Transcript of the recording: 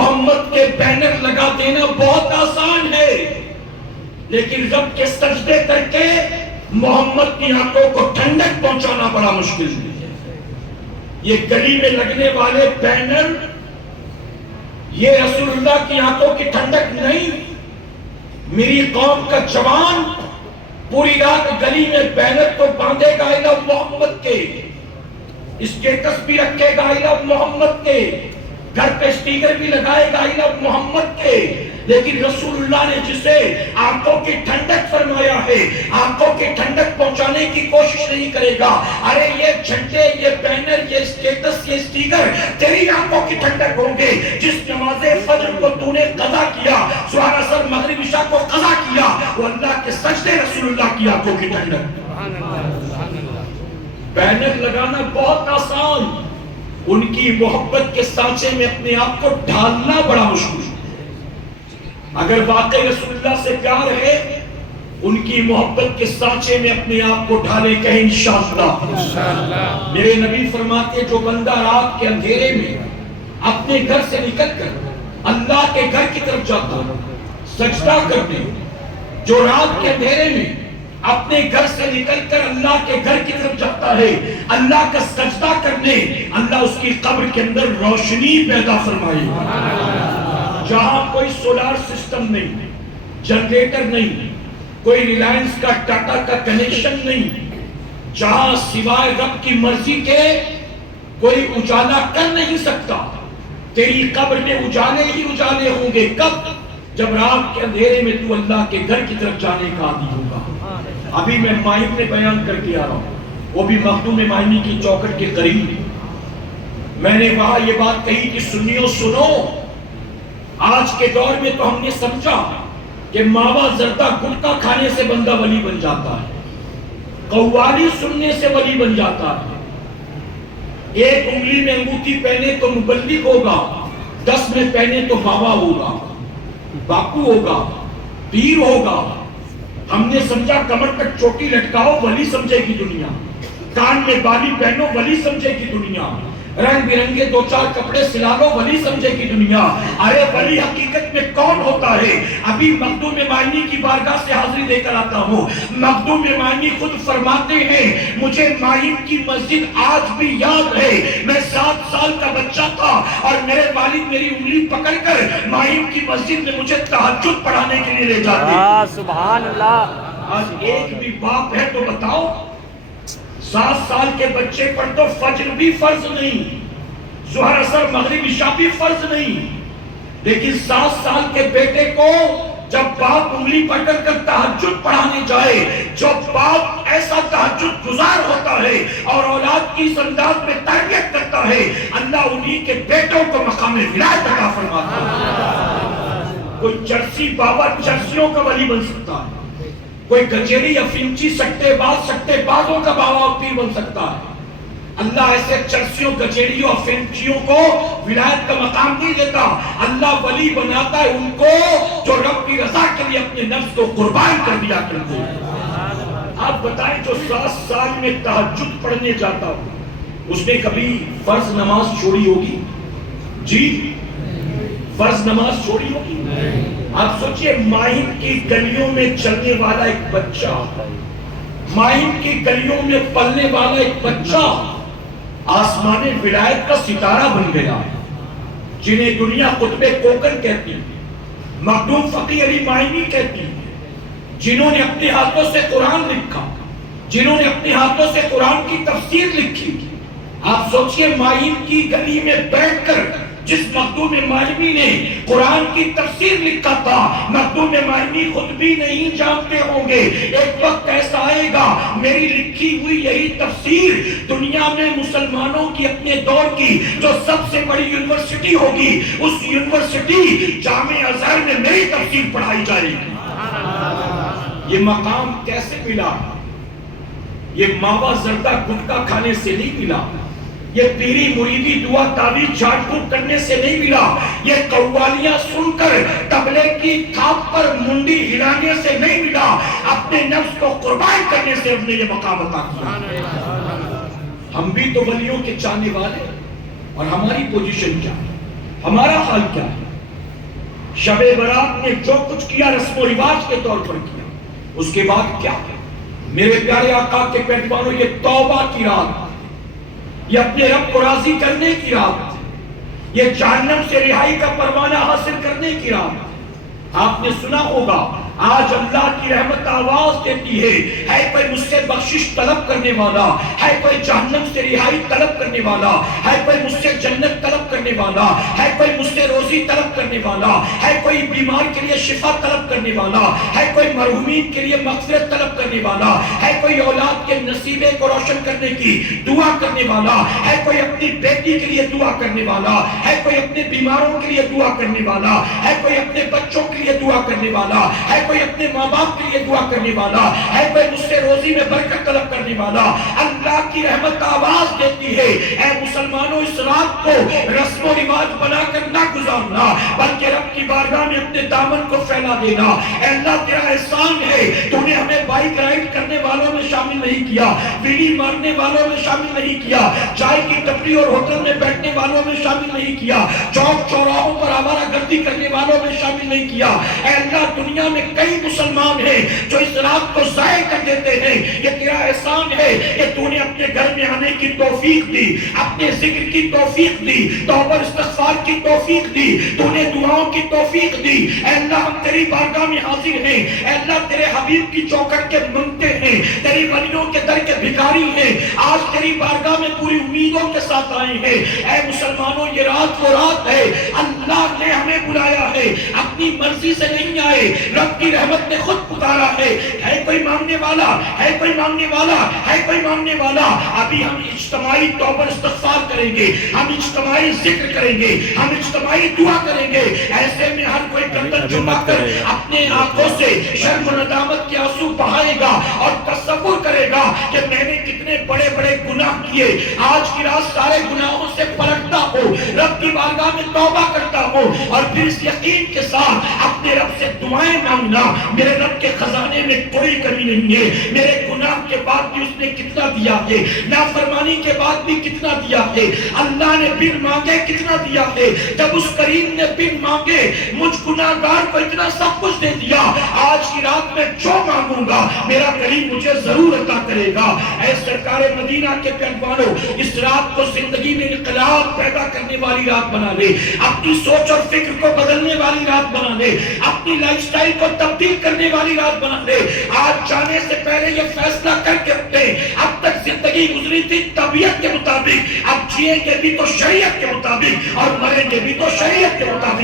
محمد کے بینر لگا دینا بہت آسان ہے، لیکن رب کے سجدے کر کے محمد کی آنکھوں کو ٹھنڈک پہنچانا بڑا مشکل ہے۔ یہ گلی میں لگنے والے بینر یہ رسول اللہ کی آنکھوں کی ٹھنڈک نہیں۔ میری قوم کا جوان پوری رات گلی میں بینر تو باندھے گا الہ محمد کے، اسٹیٹس بھی رکھے گا الہ محمد کے، گھر پہ سٹیکر بھی لگائے گا الہ محمد کے، لیکن رسول اللہ نے جسے آنکھوں کی ٹھنڈک فرمایا ہے، آنکھوں کی ٹھنڈک پہنچانے کی کوشش نہیں کرے گا۔ ارے یہ جھنڈے، یہ بینر، یہ سٹیٹس، یہ سٹیکر تیری آنکھوں کی ٹھنڈک ہوں گے۔ جس نماز فجر کو تو نے قضا کیا، ظہر اثر مغرب عشاء کو قضا کیا، وہ اللہ کے سجدے رسول اللہ کی آنکھوں کی ٹھنڈک۔ بینر لگانا بہت آسان، ان کی محبت کے سانچے میں اپنے آپ کو ڈھالنا بڑا مشکل ہے۔ اگر واقعی رسول اللہ سے پیار ہے، ان کی محبت کے سانچے میں اپنے آپ کو ڈھالے، کہیں انشاءاللہ۔ میرے نبی فرماتے جو بندہ رات کے اندھیرے میں اپنے گھر سے نکل کر اللہ کے گھر کی طرف جاتا سجدہ کرنے، جو رات کے اندھیرے میں اپنے گھر سے نکل کر اللہ کے گھر کی طرف جاتا ہے اللہ کا سجدہ کرنے، اللہ اس کی قبر کے اندر روشنی پیدا فرمائے گا۔ جہاں کوئی سولار سسٹم نہیں، جنریٹر نہیں، کوئی ریلائنس کا ٹاٹا کا کنیکشن نہیں، جہاں سوائے رب کی مرضی کے کوئی اجالا کر نہیں سکتا، تیری قبر میں اجالے ہی اجالے ہوں گے۔ کب؟ جب رات کے اندھیرے میں تو اللہ کے گھر کی طرف جانے کا عادی ہوگا۔ ابھی میں مائم میں بیان کر کے آ رہا ہوں، وہ بھی مخدوم مائمی کی چوکٹ کے قریب۔ میں نے وہاں یہ بات کہی کہ سنیو سنو، آج کے دور میں تو ہم نے سمجھا کہ ماوا زردہ گٹکا کھانے سے بندہ ولی بن جاتا ہے، قوالی سننے سے ولی بن جاتا ہے، ایک انگلی میں انگوٹھی پہنے تو مبلغ ہوگا، 10 میں پہنے تو بابا ہوگا، باپو ہوگا، پیر ہوگا۔ ہم نے سمجھا کمر تک چوٹی لٹکاؤ ولی سمجھے گی دنیا، کان میں بالی پہنو ولی سمجھے گی دنیا، رنگ برنگے 2-4 کپڑے سلا لو ولی سمجھے گی دنیا۔ ارے ولی حقیقت میں کون ہوتا ہے؟ ابھی مخدوم معنی کی بارگاہ سے حاضری لے کر آتا ہوں۔ مخدوم معنی خود فرماتے ہیں مجھے مائم کی مسجد آج بھی یاد ہے، میں 7 سال کا بچہ تھا اور میرے والد میری انگلی پکڑ کر مائم کی مسجد میں مجھے تہجد پڑھانے کے لیے لے جاتے۔ سبحان اللہ۔ آج ایک بھی باپ ہے تو بتاؤ، 7 سال کے بچے پر تو فجر بھی فرض نہیں، ظہر اثر مغرب عشاء بھی فرض نہیں، لیکن 7 سال کے بیٹے کو جب باپ انگلی پکڑ کر تہجد پڑھانے جائے، جب باپ ایسا تہجد گزار ہوتا ہے اور اولاد کی اس انداز میں تربیت کرتا ہے، اللہ انہی کے بیٹوں کو مقام ولایت عطا فرماتا ہے۔ کوئی چرسی بابا چرسیوں کا ولی بن سکتا ہے، کوئی گجیری یا فنچی سکتے بازوں کا بابا پیر بن سکتا ہے۔ اللہ ایسے چرسیوں گجیریوں اور فنچیوں کو ولایت کا مقام نہیں دیتا، اللہ ولی بناتا ہے ان کو جو رب کی رضا کے لیے اپنے نفس کو قربان کر دیا کرتے ہیں۔ آپ بتائیں جو 7 سال میں تہجد پڑھنے جاتا ہو، اس نے کبھی فرض نماز چھوڑی ہوگی؟ جی فرض نماز چھوڑی ہوگی؟ آپ سوچئے مائم کی گلیوں میں چلنے والا ایک بچہ، مائم کی گلیوں میں پلنے والا ایک بچہ آسمان ولایت کا ستارہ بن گیا ہے، جنہیں دنیا قطب کوکن کہتی ہے، مخدوم فقی علی مائمی کہتی ہے، جنہوں نے اپنے ہاتھوں سے قرآن لکھا، جنہوں نے اپنے ہاتھوں سے قرآن کی تفسیر لکھی۔ آپ سوچئے مائم کی گلی میں بیٹھ کر جس مخدوم مائمی نے قرآن کی تفسیر لکھا تھا، مخدوم مائمی خود بھی نہیں جانتے ہوں گے ایک وقت ایسا آئے گا میری لکھی ہوئی یہی تفسیر دنیا میں مسلمانوں کی اپنے دور کی جو سب سے بڑی یونیورسٹی ہوگی، اس یونیورسٹی جامع ازہر میں میری تفسیر پڑھائی جائے گی۔ یہ مقام کیسے ملا؟ یہ ماوا زردہ گٹکا کھانے سے نہیں ملا، یہ پیری مریدی دعا تعویذ جھاڑ پھونک کرنے سے نہیں ملا، یہ قوالیاں سن کر طبلے کی تھاپ پر منڈی ہلانے سے نہیں ملا، اپنے نفس کو قربان کرنے سے ہم نے یہ مقام عطا کیا۔ ہم بھی تو ولیوں کے چاہنے والے، اور ہماری پوزیشن کیا ہے، ہمارا حال کیا ہے؟ شب برات نے جو کچھ کیا رسم و رواج کے طور پر کیا، اس کے بعد کیا ہے؟ میرے پیارے آقا کے پیروانوں، یہ توبہ کی رات، یہ اپنے رب کو راضی کرنے کی رات، یہ جہنم سے رہائی کا پروانہ حاصل کرنے کی رات۔ آپ نے سنا ہوگا آج اللہ کی رحمت آواز دیتی ہے کوئی مجھ سے بخشش طلب کرنے والا، ہے کوئی جہنم سے رہائی طلب کرنے والا، ہے کوئی مجھ سے جنت طلب کرنے والا، ہے کوئی مجھ سے روزی طلب کرنے والا، ہے کوئی بیمار کے لیے شفا طلب کرنے والا، ہے کوئی مرحومین کے لیے مغفرت طلب کرنے والا، ہے کوئی اولاد کے نصیبے کو روشن کرنے کی دعا کرنے والا، ہے کوئی اپنی بیٹی کے لیے دعا کرنے والا، ہے کوئی اپنے بیماروں کے لیے دعا کرنے والا، ہے کوئی اپنے بچوں کے لیے دعا کرنے والا، ہے کوئی اپنے ماں باپ کے لیے دعا کرنے والا، ہے کوئی مجھ سے روزی میں برکت طلب کرنے والا۔ اللہ کی رحمت آواز دیتی ہے اے مسلمانوں، اس رات کو رسم و رواج بنا کر نہ گزارنا، بلکہ رب کی بارگاہ میں اپنے دامن کو پھیلا دینا۔ اے اللہ تیرا احسان ہے، تو نے ہمیں بائک رائڈ کرنے والوں میں شامل نہیں کیا، بیڑی مارنے والوں میں شامل نہیں کیا، چائے کی ٹپری اور ہوٹل میں بیٹھنے والوں میں شامل نہیں کیا، چوک چوراہوں پر آوارہ گردی کرنے والوں میں شامل نہیں کیا۔ اے اللہ، دنیا میں کئی مسلمان ہیں جو اس رات کو ضائع کر دیتے ہیں، یہ تیرا احسان ہے کہ تو نے اپنے گھر میں آنے کی توفیق دی، اپنے ذکر کی توفیق دی، توبہ استغفار کی توفیق دی، تو نے دعاؤں کی توفیق دی۔ اے اللہ، ہم تیری بارگاہ میں حاضر ہیں، اے اللہ تیرے حبیب کی چوکھٹ کے منگتے ہیں، تیری ولیوں کے در کے بھکاری ہیں، آج تیری بارگاہ میں پوری امیدوں کے ساتھ آئے ہیں۔ اے مسلمانوں، یہ رات وہ رات ہے، اللہ نے ہمیں بلایا ہے، اپنی مرضی سے نہیں آئے، رب کی رحمت نے خود پکارا ہے کوئی مانگنے والا، ہے کوئی مانگنے والا، ہے کوئی مانگنے والا۔ ابھی ہم اجتماعی توبہ استغفار کریں گے، ہم اجتماعی ذکر کریں گے، ہم اجتماعی دعا کریں گے۔ ایسے میں ہر کوئی گردن جھکا کر اپنے آنکھوں سے شرم و ندامت کے آنسو بہائے گا اور تصور کرے گا کہ میں نے کتنے بڑے بڑے گناہ کیے، آج کی رات سارے گناہوں سے پلٹتا ہوں، رب کی بارگاہ میں توبہ کرتا ہوں، اور پھر اس یقین کے ساتھ اپنے رب سے دعائیں مانگنا، میرے رب کے خزانے میں کوئی کمی نہیں ہے، میرے گناہ کے بعد بھی اس نے کتنا دیا ہے، نافرمانی کے بعد بھی کتنا دیا ہے، اللہ نے بن مانگے کتنا دیا ہے، جب اس کریم نے بن مانگے مجھ گناہگار کو اتنا سب کچھ دے دیا۔ آج کی رات میں جو مانگوں گا میرا کریم مجھے ضرور عطا کرے گا۔ اے سرکار مدینہ کے پیروانوں، اس رات کو زندگی میں انقلاب پیدا کرنے والی رات بنا لے، اپنی سوچ اور فکر کو بدلنے والی رات بنا لے، اپنی لائف سٹائل کو تبدیل کرنے والی رات بنا لے۔ آج جانے سے پہلے یہ فیصلہ کر کے اٹھے، اب تک زندگی گزری تھی طبیعت کے مطابق، اب جیئیں گے بھی تو شریعت کے مطابق اور مریں گے بھی تو شریعت کے مطابق۔